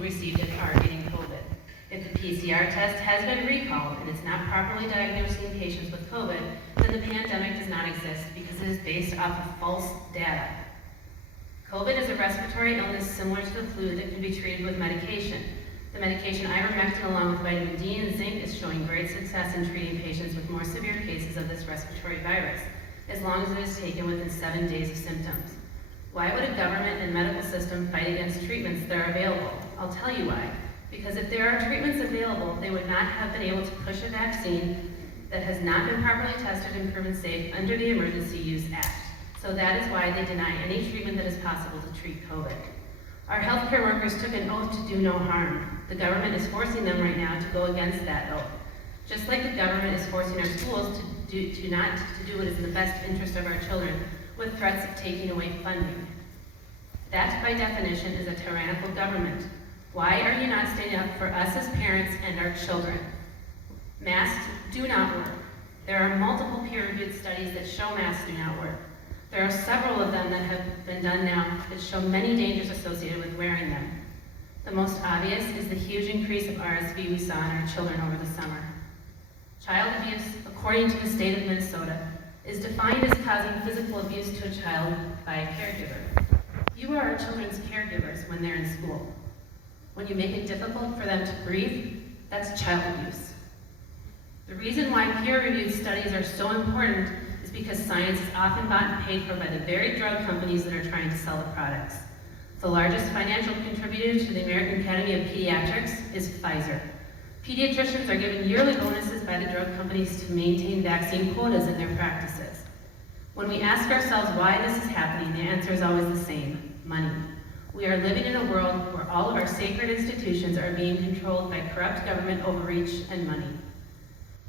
who received it are getting COVID. If the PCR test has been recalled and is not properly diagnosing patients with COVID, then the pandemic does not exist because it is based off of false data. COVID is a respiratory illness similar to the flu that can be treated with medication. The medication Ivermectin, along with vitamin D and zinc, is showing great success in treating patients with more severe cases of this respiratory virus, as long as it is taken within 7 days of symptoms. Why would a government and medical system fight against treatments that are available? I'll tell you why. Because if there are treatments available, they would not have been able to push a vaccine that has not been properly tested and proven safe under the Emergency Use Act. So that is why they deny any treatment that is possible to treat COVID. Our healthcare workers took an oath to do no harm. The government is forcing them right now to go against that oath. Just like the government is forcing our schools to do what is in the best interest of our children, with threats of taking away funding. That, by definition, is a tyrannical government. Why are you not standing up for us as parents and our children? Masks do not work. There are multiple peer-reviewed studies that show masks do not work. There are several of them that have been done now that show many dangers associated with wearing them. The most obvious is the huge increase of RSV we saw in our children over the summer. Child abuse, according to the state of Minnesota, is defined as causing physical abuse to a child by a caregiver. You are our children's caregivers when they're in school. When you make it difficult for them to breathe, that's child abuse. The reason why peer-reviewed studies are so important is because science is often bought and paid for by the very drug companies that are trying to sell the products. The largest financial contributor to the American Academy of Pediatrics is Pfizer. Pediatricians are given yearly bonuses by the drug companies to maintain vaccine quotas in their practices. When we ask ourselves why this is happening, the answer is always the same: money. We are living in a world where all of our sacred institutions are being controlled by corrupt government overreach and money.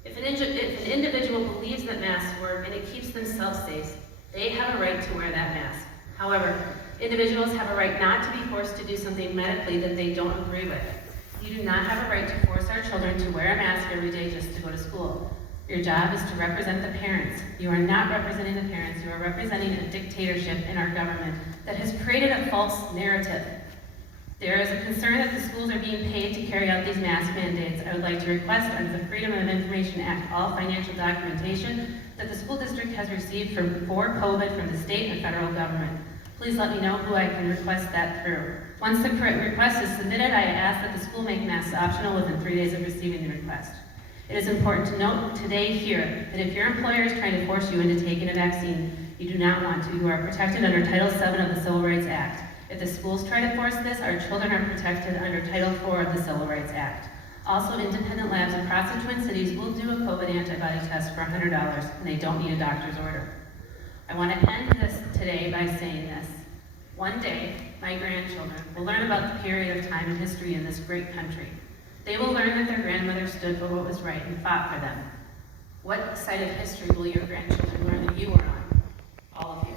If an individual believes that masks work and it keeps themselves safe, they have a right to wear that mask. However, individuals have a right not to be forced to do something medically that they don't agree with. You do not have a right to force our children to wear a mask every day just to go to school. Your job is to represent the parents. You are not representing the parents. You are representing a dictatorship in our government that has created a false narrative. There is a concern that the schools are being paid to carry out these mask mandates. I would like to request under the Freedom of Information Act all financial documentation that the school district has received for COVID from the state and federal government. Please let me know who I can request that through. Once the correct request is submitted, I ask that the school make masks optional within 3 days of receiving the request. It is important to note today here that if your employer is trying to force you into taking a vaccine, you do not want to. You are protected under Title VII of the Civil Rights Act. If the schools try to force this, our children are protected under Title IV of the Civil Rights Act. Also, independent labs across the Twin Cities will do a COVID antibody test for $100, and they don't need a doctor's order. I want to end this today by saying this. One day, my grandchildren will learn about the period of time in history in this great country. They will learn that their grandmother stood for what was right and fought for them. What side of history will your grandchildren learn that you were on? All of you.